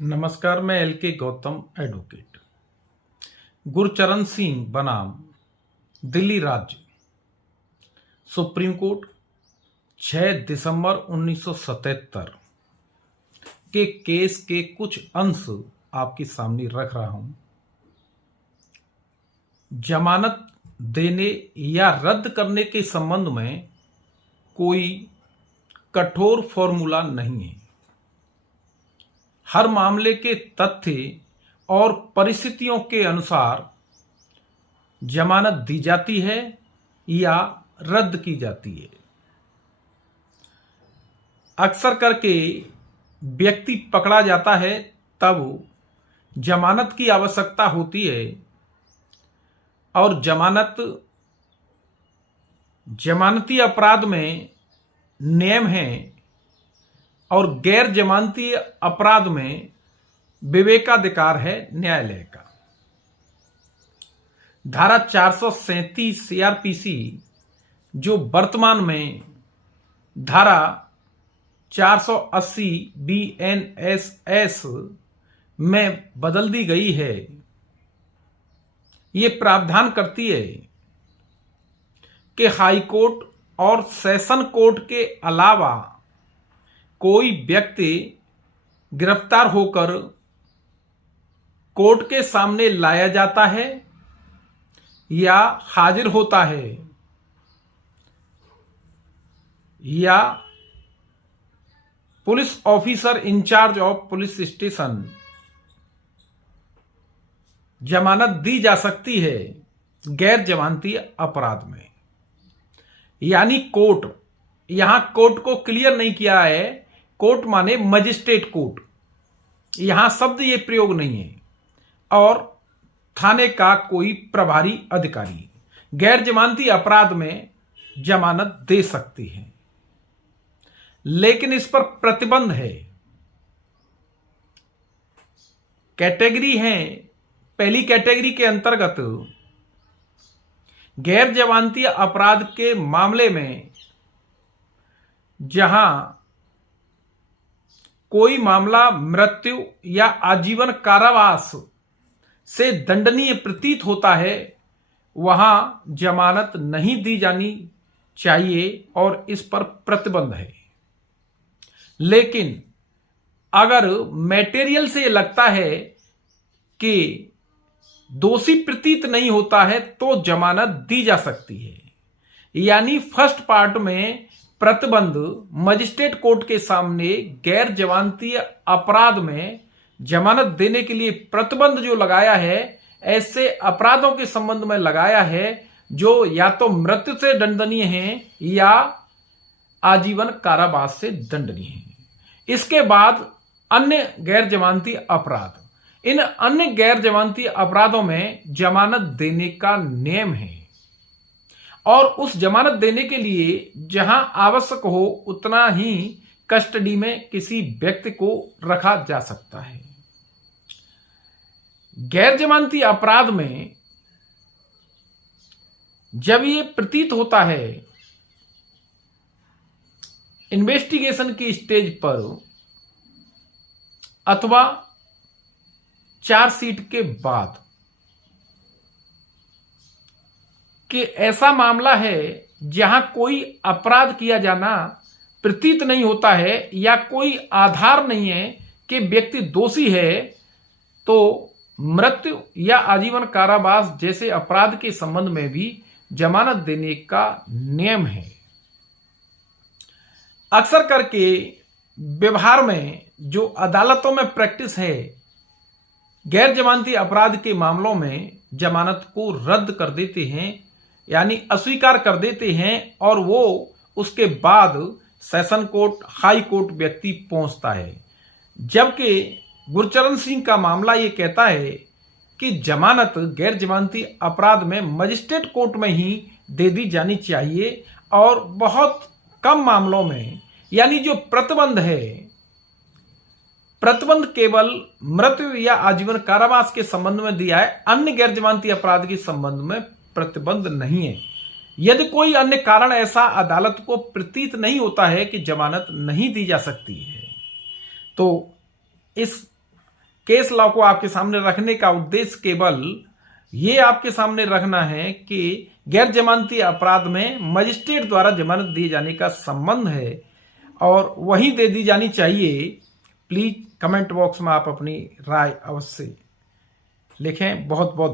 नमस्कार, मैं LK Gautam advocate. Gurcharan Singh बनाम दिल्ली राज्य सुप्रीम कोर्ट 6 दिसंबर 1977 के केस के कुछ अंश आपके सामने रख रहा हूं। जमानत देने या रद्द करने के संबंध में कोई कठोर फॉर्मूला नहीं है। हर मामले के तथ्य और परिस्थितियों के अनुसार जमानत दी जाती है या रद्द की जाती है। अक्सर करके व्यक्ति पकड़ा जाता है तब जमानत की आवश्यकता होती है और जमानती अपराध में नियम है और गैर जमानती अपराध में विवेकाधिकार है न्यायालय का। धारा 437 CRPC जो वर्तमान में धारा 480 BNSS में बदल दी गई है, ये प्रावधान करती है कि हाई कोर्ट और सेशन कोर्ट के अलावा कोई व्यक्ति गिरफ्तार होकर कोर्ट के सामने लाया जाता है या हाजिर होता है या police officer in charge of police station जमानत दी जा सकती है गैर जमानती अपराध में। यानी कोर्ट, यहां कोर्ट को क्लियर नहीं किया है। कोर्ट माने मजिस्ट्रेट कोर्ट, यहां शब्द ये प्रयोग नहीं है। और थाने का कोई प्रभारी अधिकारी गैर जमानती अपराध में जमानत दे सकती है, लेकिन इस पर प्रतिबंध है। कैटेगरी है, पहली कैटेगरी के अंतर्गत गैर जमानती अपराध के मामले में जहां कोई मामला मृत्यु या आजीवन कारावास से दंडनीय प्रतीत होता है, वहां जमानत नहीं दी जानी चाहिए और इस पर प्रतिबंध है। लेकिन अगर मटेरियल से लगता है कि दोषी प्रतीत नहीं होता है तो जमानत दी जा सकती है। यानी फर्स्ट पार्ट में प्रतिबंध मजिस्ट्रेट कोर्ट के सामने गैर जमानती अपराध में जमानत देने के लिए प्रतिबंध जो लगाया है, ऐसे अपराधों के संबंध में लगाया है जो या तो मृत्यु से दंडनीय हैं या आजीवन कारावास से दंडनीय हैं। इसके बाद अन्य गैर जमानती अपराध, इन अन्य गैर जमानती अपराधों में जमानत देने का नियम है और उस जमानत देने के लिए जहां आवश्यक हो उतना ही कस्टडी में किसी व्यक्ति को रखा जा सकता है। गैर जमानती अपराध में जब ये प्रतीत होता है इन्वेस्टिगेशन की स्टेज पर अथवा चार्जशीट के बाद कि ऐसा मामला है जहां कोई अपराध किया जाना प्रतीत नहीं होता है या कोई आधार नहीं है कि व्यक्ति दोषी है, तो मृत्यु या आजीवन कारावास जैसे अपराध के संबंध में भी जमानत देने का नियम है। अक्सर करके व्यवहार में जो अदालतों में प्रैक्टिस है, गैर जमानती अपराध के मामलों में जमानत को रद्द कर देते हैं, यानी अस्वीकार कर देते हैं और वो उसके बाद सेशन कोर्ट, हाई कोर्ट व्यक्ति पहुंचता है। जबकि गुरचरण सिंह का मामला ये कहता है कि जमानत गैर जमानती अपराध में मजिस्ट्रेट कोर्ट में ही दे दी जानी चाहिए और बहुत कम मामलों में, यानी जो प्रतिबंध है, प्रतिबंध केवल मृत्यु या आजीवन कारावास के संबंध में दिया है, अन्य गैर जमानती अपराध के संबंध में प्रतिबंध नहीं है। यदि कोई अन्य कारण ऐसा अदालत को प्रतीत नहीं होता है कि जमानत नहीं दी जा सकती है, तो इस केस लॉ को आपके सामने रखने का उद्देश्य केवल ये आपके सामने रखना है कि गैर जमानती अपराध में मजिस्ट्रेट द्वारा जमानत दिए जाने का संबंध है और वही दे दी जानी चाहिए। प्लीज कमेंट बॉक्स में आप अपनी राय अवश्य लिखें। बहुत बहुत